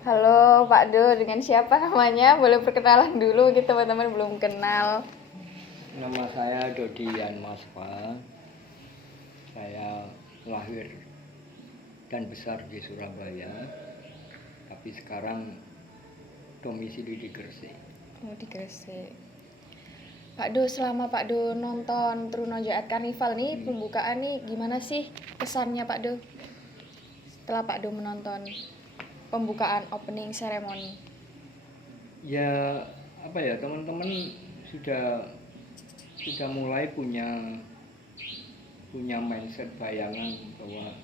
Halo Pak Do, dengan siapa namanya? Boleh perkenalan dulu, kita teman-teman belum kenal. Nama saya Dodi Yanmaspa. Saya lahir dan besar di Surabaya, tapi sekarang domisili di Gresik. Oh, di Gresik. Pak Do, selama Pak Do nonton Truno Jaat Karnival nih, pembukaan nih, gimana sih kesannya Pak Do? Setelah Pak Do menonton pembukaan opening ceremony. Ya, apa ya, teman-teman sudah sudah mulai punya mindset bayangan bahwa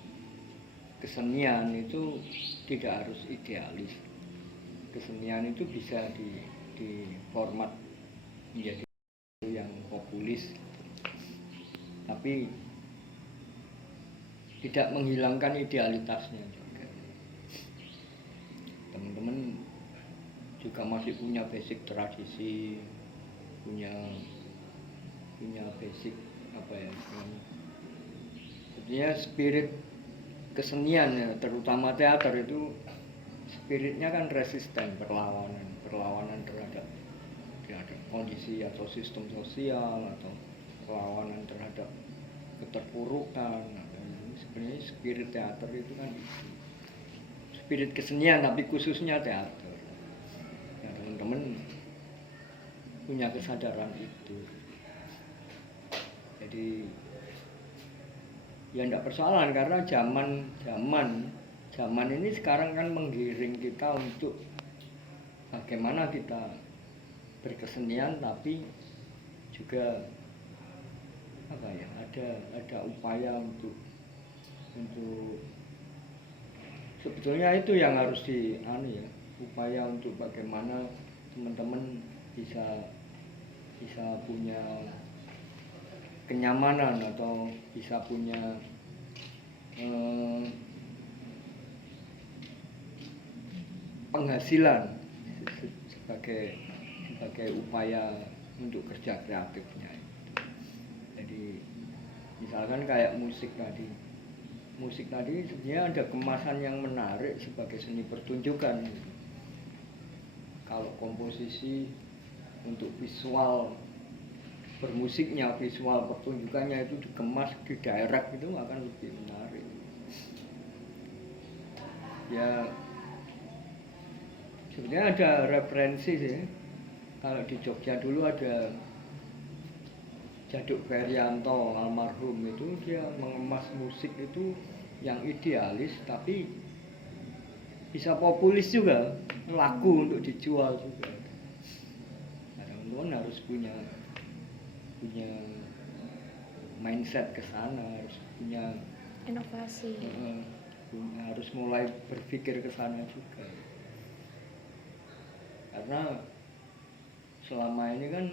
kesenian itu tidak harus idealis. Kesenian itu bisa di format menjadi yang populis, tapi tidak menghilangkan idealitasnya juga. Teman-teman juga masih punya basic tradisi, punya punya basic apa ya, sebenarnya spirit kesenian ya, terutama teater itu spiritnya kan resisten, perlawanan terhadap kondisi atau sistem sosial, atau perlawanan terhadap keterpurukan. Sebenarnya spirit teater itu kan spirit kesenian, tapi khususnya teater. Ya, teman-teman punya kesadaran itu. Jadi ya tidak persoalan, karena zaman ini sekarang kan menggiring kita untuk bagaimana kita berkesenian, tapi juga apa ya, ada upaya untuk sebetulnya itu yang harus upaya untuk bagaimana teman-teman bisa punya kenyamanan atau bisa punya penghasilan sebagai upaya untuk kerja kreatifnya. Jadi misalkan kayak musik tadi sebenarnya ada kemasan yang menarik sebagai seni pertunjukan. Kalau komposisi untuk visual bermusiknya, visual pertunjukannya itu dikemas, didirect, itu akan lebih menarik. Ya sebenarnya ada referensi sih. Kalau di Jogja dulu ada Jaduk Ferianto almarhum, itu dia mengemas musik itu yang idealis tapi bisa populis juga, laku untuk dijual juga. Nah, teman-teman harus punya mindset ke sana, harus punya Inovasi. harus mulai berpikir ke sana juga. Karena selama ini kan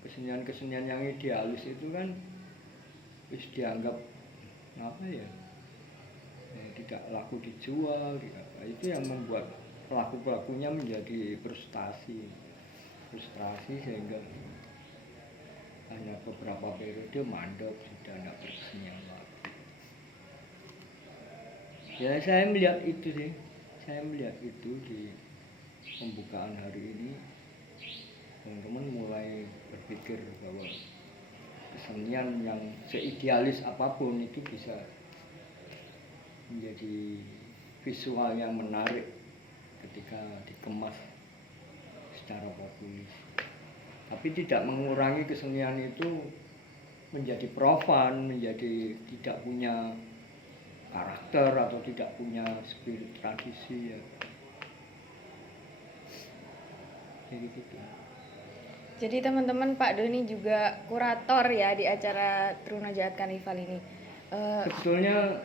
kesenian-kesenian yang idealis itu kan dianggap apa ya, tidak laku dijual, itu yang membuat pelaku-pelakunya menjadi frustasi sehingga hanya beberapa periode mandek, sudah tidak berkesenian lagi. Ya saya melihat itu di pembukaan hari ini. Teman-teman mulai berpikir bahwa kesenian yang seidealis apapun itu bisa menjadi visual yang menarik ketika dikemas secara populis. Tapi tidak mengurangi kesenian itu menjadi profan, menjadi tidak punya karakter atau tidak punya spirit tradisi ya. Jadi gitu. Jadi teman-teman, Pak Do ini juga kurator ya di acara Truno Jaat Karnival ini. Sebetulnya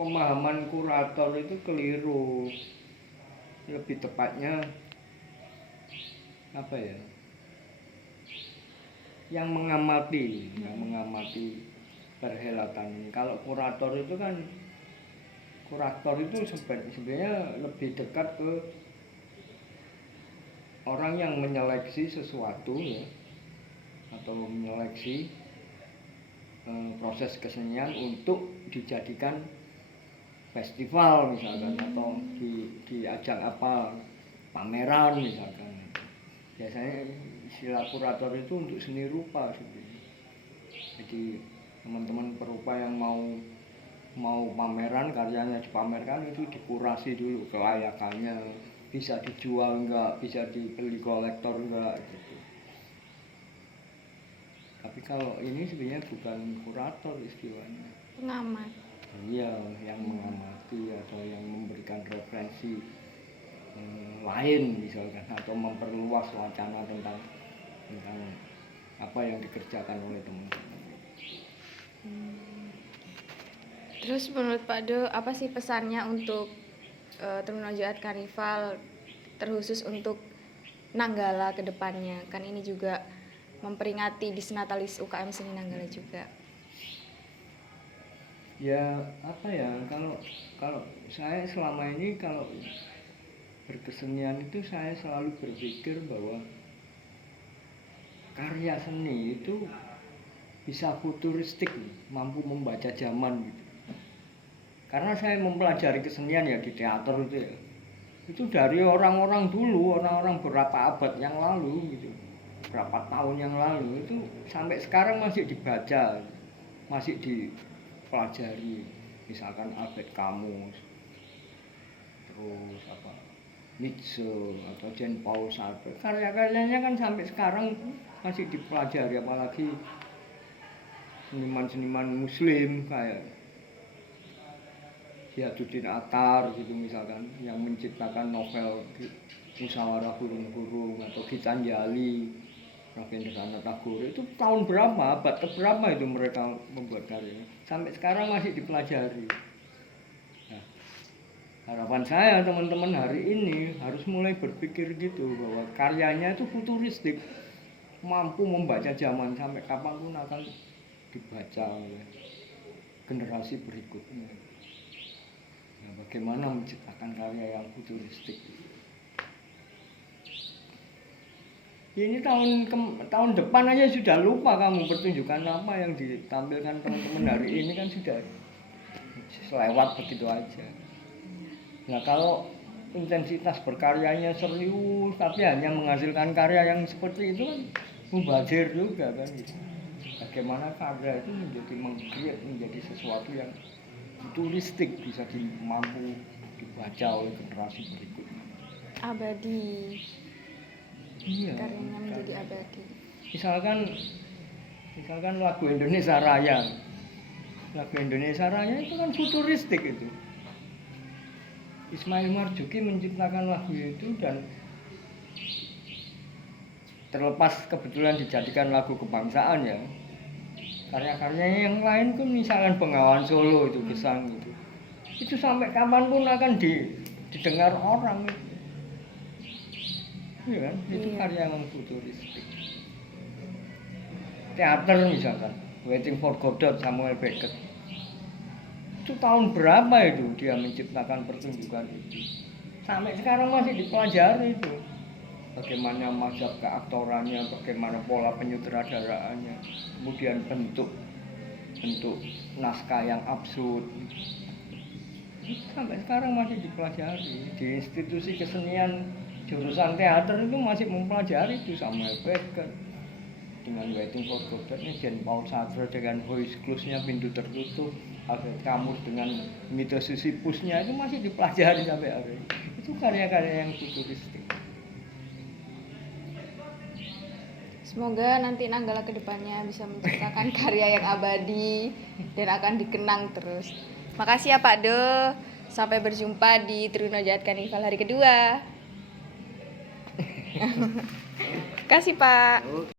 pemahaman kurator itu keliru. Lebih tepatnya apa ya, yang mengamati perhelatan ini. Kalau kurator itu sebenarnya lebih dekat ke orang yang menyeleksi sesuatu ya, atau menyeleksi proses kesenian untuk dijadikan festival misalkan, atau ajang apa pameran misalkan. Biasanya istilah kurator itu untuk seni rupa sebenarnya. Jadi teman-teman perupa yang mau pameran, karyanya dipamerkan itu dikurasi dulu kelayakannya, bisa dijual enggak, bisa dibeli kolektor enggak gitu. Tapi kalau ini sebenarnya bukan kurator istilahnya. Pengamat. Iya, yang mengamati atau yang memberikan referensi lain misalkan, atau memperluas wacana tentang apa yang dikerjakan oleh teman-teman. Terus menurut Pak Do, apa sih pesannya untuk Trunojo Art Carnival, terkhusus untuk Nanggala ke depannya? Kan ini juga memperingati Disnatalis UKM Seni Nanggala juga. Ya apa ya, kalau saya selama ini kalau berkesenian itu saya selalu berpikir bahwa karya seni itu bisa futuristik, mampu membaca zaman gitu. Karena saya mempelajari kesenian ya di teater itu ya, itu dari orang-orang dulu, orang-orang berapa abad yang lalu gitu, berapa tahun yang lalu, itu sampai sekarang masih dibaca, masih dipelajari. Misalkan Albert Camus, terus apa Nietzsche atau Jean Paul Sartre, karya-karyanya kan sampai sekarang masih dipelajari, apalagi seniman-seniman muslim kayak Ziaduddin Attar gitu misalkan, yang menciptakan novel Musyawarah Burung-Burung, atau Gitanjali, Rabindranath Tagore. Itu tahun berapa, abad keberapa itu mereka membuat karyanya, sampai sekarang masih dipelajari. Nah, harapan saya teman-teman hari ini harus mulai berpikir gitu, bahwa karyanya itu futuristik, mampu membaca zaman, sampai kapanpun akan dibaca oleh generasi berikutnya. Nah, bagaimana menciptakan karya yang futuristik? Ini tahun depan aja sudah lupa kamu pertunjukan apa yang ditampilkan teman-teman hari ini, kan sudah selewat begitu aja. Nah, kalau intensitas berkaryanya serius tapi hanya menghasilkan karya yang seperti itu kan mubazir juga kan gitu. Bagaimana karya itu menjadi sesuatu yang futuristik, bisa mampu dibaca oleh generasi berikutnya. Abadi. Iya. Karyanya menjadi abadi. Misalkan lagu Indonesia Raya. Lagu Indonesia Raya itu kan futuristik itu. Ismail Marzuki menciptakan lagu itu, dan terlepas kebetulan dijadikan lagu kebangsaan ya, karya-karyanya yang lain tuh misalkan Bengawan Solo itu Gesang itu sampai kapanpun akan didengar orang itu. Iya kan, itu karya yang futuristik. Teater misalkan Waiting for Godot Samuel Beckett, itu tahun berapa itu dia menciptakan pertunjukan itu, sampai sekarang masih dipelajari itu. Bagaimana mazhab keaktorannya, bagaimana pola penyutradaraannya, kemudian bentuk naskah yang absurd, sampai sekarang masih dipelajari. Di institusi kesenian jurusan teater itu masih mempelajari itu. Samuel Beckett dengan Waiting for Godot-nya, Jean Paul Sartre dengan Heus-Clus-nya Pintu Tertutup, Albert Camus dengan Mitos Sisyphus-nya, itu masih dipelajari sampai hari ini. Itu karya-karya yang futuristik. Semoga nanti Nanggala kedepannya bisa menciptakan karya yang abadi dan akan dikenang terus. Makasih ya Pak Do. Sampai berjumpa di Trunojo Art Carnival hari kedua. Kasih Pak.